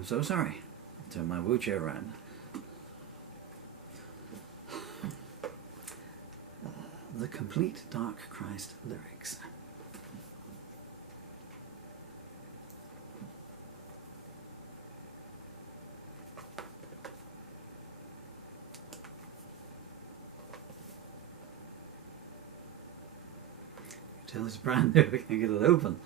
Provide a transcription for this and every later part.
I'm so sorry. Turn my wheelchair around. The complete Dark Christ lyrics. Tell it's brand new, we can get it open.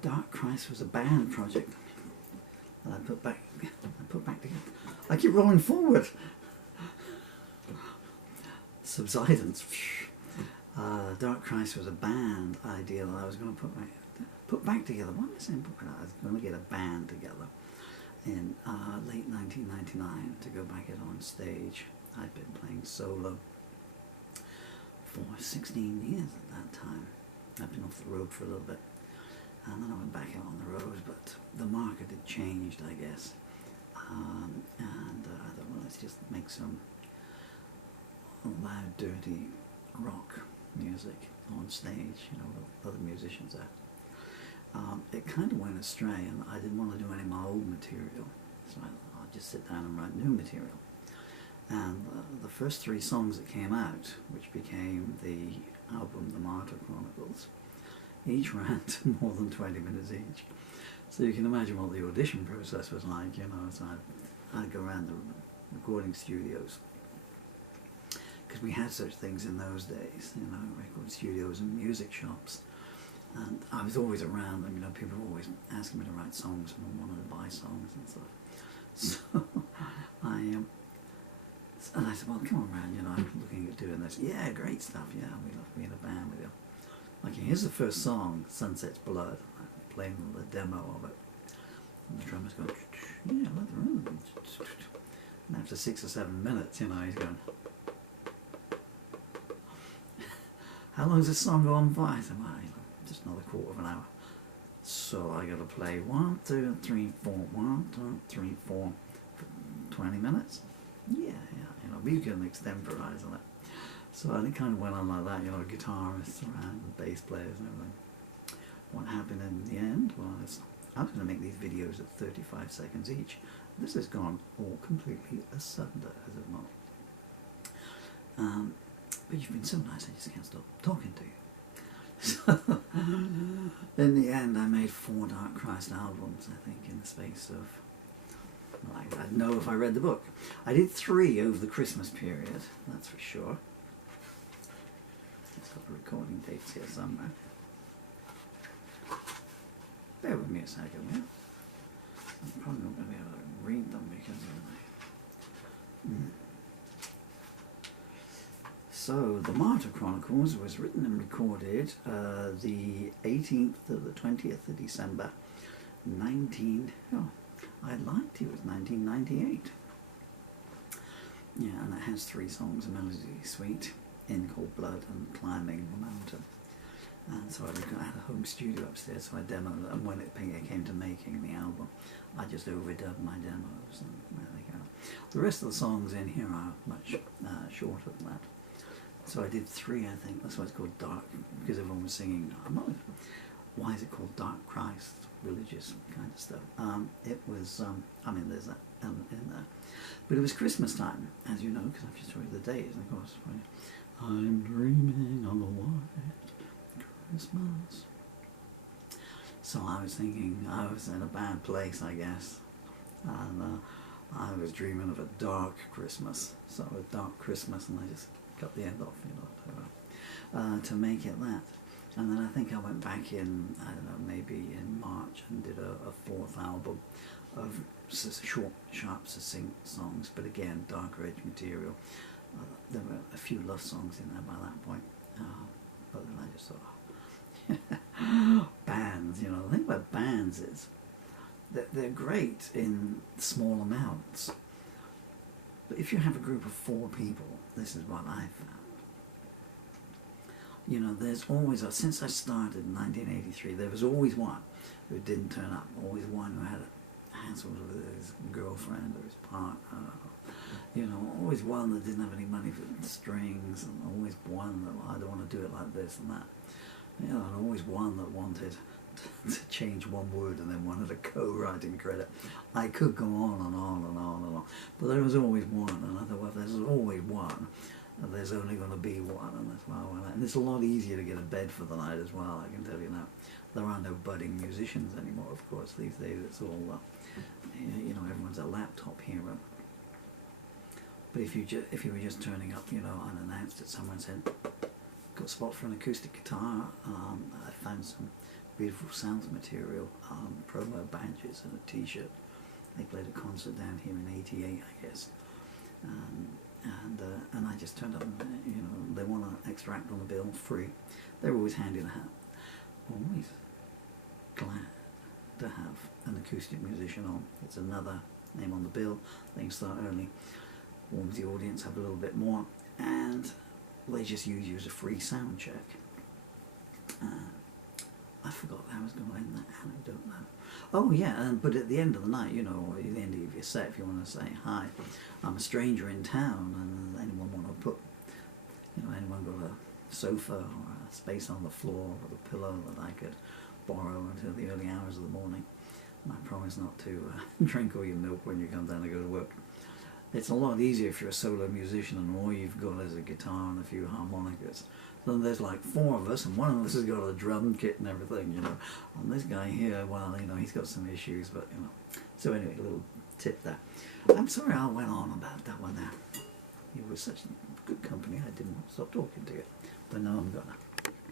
Dark Christ was a band project that I put back together. I keep rolling forward. Subsidence. Dark Christ was a band idea that I was going to put back together. What am I saying? I was going to get a band together in late 1999 to go back it on stage. I'd been playing solo for 16 years at that time. I'd been off the road for a little bit. And then I went back out on the road, but the market had changed, I guess. And I thought, well, let's just make some loud, dirty rock music on stage, you know, with other musicians there. It kind of went astray, and I didn't want to do any of my old material, so I thought I'd just sit down and write new material. And the first 3 songs that came out, which became the album The Martyr Chronicles, each ran to more than 20 minutes each. So you can imagine what the audition process was like, you know. So I'd go around the recording studios, because we had such things in those days, you know, record studios and music shops. And I was always around them, you know, people were always asking me to write songs and wanted to buy songs and stuff. So and I said, well, come on, man, you know, I'm looking at doing this. Yeah, great stuff, yeah, we love being a band with you. Okay, here's the first song, Sunset's Blood. I'm playing the demo of it. And the drummer's going, yeah, let the rhythm. And after 6 or 7 minutes, you know, he's going, how long does this song go on for? I said, well, you know, just another quarter of an hour. So I got to play 1, 2, 3, 4, 1, 2, 3, 4 for 20 minutes. Yeah, you know, we can extemporize on it. So it kind of went on like that, you know, guitarists around, and bass players and everything. What happened in the end was, I was going to make these videos at 35 seconds each. This has gone all completely asunder, has it not? But you've been so nice, I just can't stop talking to you. So, in the end, I made 4 Dark Christ albums, I think, in the space of, well, I'd know if I read the book. I did 3 over the Christmas period, that's for sure. It's got the recording dates here somewhere. Bear with me a second, yeah? I'm probably not going to be able to read them because of the... So, The Martyr Chronicles was written and recorded the 18th to the 20th of December, I lied to you, it was 1998. Yeah, and it has 3 songs, A Melody Sweet, In Cold Blood, and Climbing the Mountain. And so I had a home studio upstairs, so I demoed it, and when it came to making the album, I just overdubbed my demos, and there they go. The rest of the songs in here are much shorter than that. So I did 3, I think. That's why it's called Dark, because everyone was singing. Why is it called Dark Christ? Religious kind of stuff. It was, I mean, there's that element in there. But it was Christmas time, as you know, because I've just told you the days, and of course, I'm dreaming on the white Christmas. So I was thinking I was in a bad place, I guess. And I was dreaming of a dark Christmas. So a dark Christmas, and I just cut the end off, you know, to make it that. And then I think I went back in, I don't know, maybe in March, and did a 4th album of short, sharp, succinct songs, but again, darker edge material. There were a few love songs in there by that point, but then I just thought, bands, you know, the thing about bands is that they're great in small amounts, but if you have a group of 4 people, this is what I found. You know, there's always, since I started in 1983, there was always one who didn't turn up, always one who had a hassle with his girlfriend or his partner, you know, always one that didn't have any money for strings, and always one that, well, I don't want to do it like this and that. You know, and always one that wanted to change one word and then wanted a co-writing credit. I could go on and on and on and on, but there was always one, and I thought, well, if there's always one, there's only going to be one, and that's why I went out. And it's a lot easier to get a bed for the night as well, I can tell you now. There are no budding musicians anymore, of course, these days. It's all, you know, everyone's a laptop hero. But if you were just turning up, you know, unannounced at someone said, got a spot for an acoustic guitar, I found some beautiful sounds material, promo badges and a t-shirt. They played a concert down here in '88, I guess. And I just turned up and, you know, they want to extract on the bill, free. They're always handy to have. Always glad to have an acoustic musician on. It's another name on the bill. They can start early, warms the audience up a little bit more, and they just use you as a free sound check. I forgot how I was going to end that anecdote now. Oh yeah, but at the end of the night, you know, or at the end of your set, if you want to say, hi, I'm a stranger in town, and anyone want to put, you know, anyone got a sofa or a space on the floor with a pillow that I could borrow until the early hours of the morning. And I promise not to drink all your milk when you come down to go to work. It's a lot easier if you're a solo musician and all you've got is a guitar and a few harmonicas. Then there's like 4 of us, and one of us has got a drum kit and everything, you know. And this guy here, well, you know, he's got some issues, but, you know. So anyway, a little tip there. I'm sorry I went on about that one there. You were such good company, I didn't want to stop talking to you. But now I'm gonna.